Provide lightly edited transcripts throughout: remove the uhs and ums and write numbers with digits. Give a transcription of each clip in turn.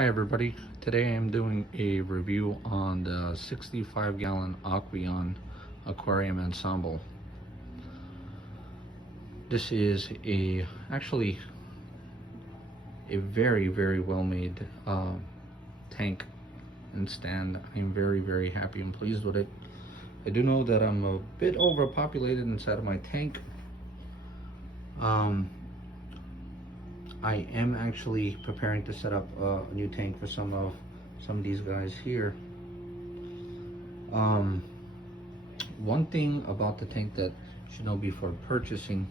Hi everybody, today I'm doing a review on the 65-gallon Aqueon Aquarium Ensemble. This is actually a very well made tank and stand. I'm very happy and pleased with it. I do know that I'm a bit overpopulated inside of my tank. I am actually preparing to set up a new tank for some of these guys here. One thing about the tank that you should know before purchasing,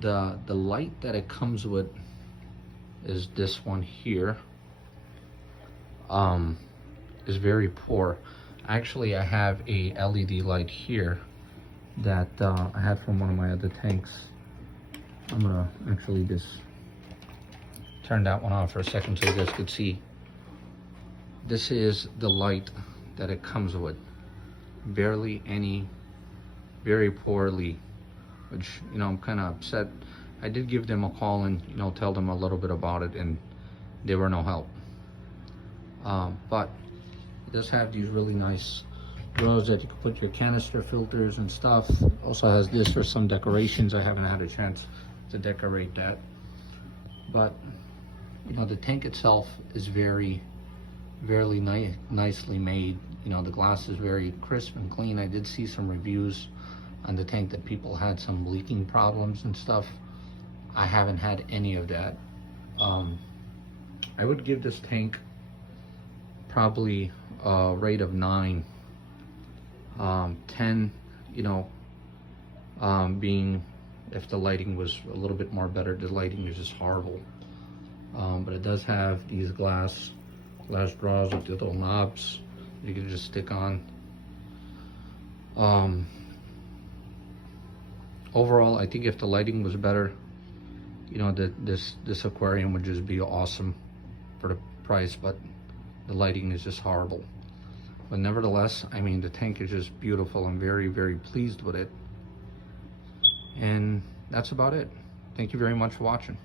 the light that it comes with is this one here. Is very poor. Actually, I have a LED light here that I had from one of my other tanks. I'm gonna actually just turn that one off for a second so you guys could see. This is the light that it comes with. Barely any, very poorly, which, you know, I'm kind of upset. I did give them a call and, you know, tell them a little bit about it, and they were no help. But it does have these really nice drawers that you can put your canister filters and stuff. It also has this for some decorations. I haven't had a chance to decorate that, but you know, the tank itself is very nicely made. You know, the glass is very crisp and clean. I did see some reviews on the tank that people had some leaking problems and stuff. I haven't had any of that. I would give this tank probably a rate of 9. 10, you know, being if the lighting was a little bit more better. The lighting is just horrible. But it does have these glass drawers with the little knobs you can just stick on. Overall, I think if the lighting was better, you know, this aquarium would just be awesome for the price, but the lighting is just horrible. But nevertheless, I mean, the tank is just beautiful. I'm very pleased with it. And that's about it. Thank you very much for watching.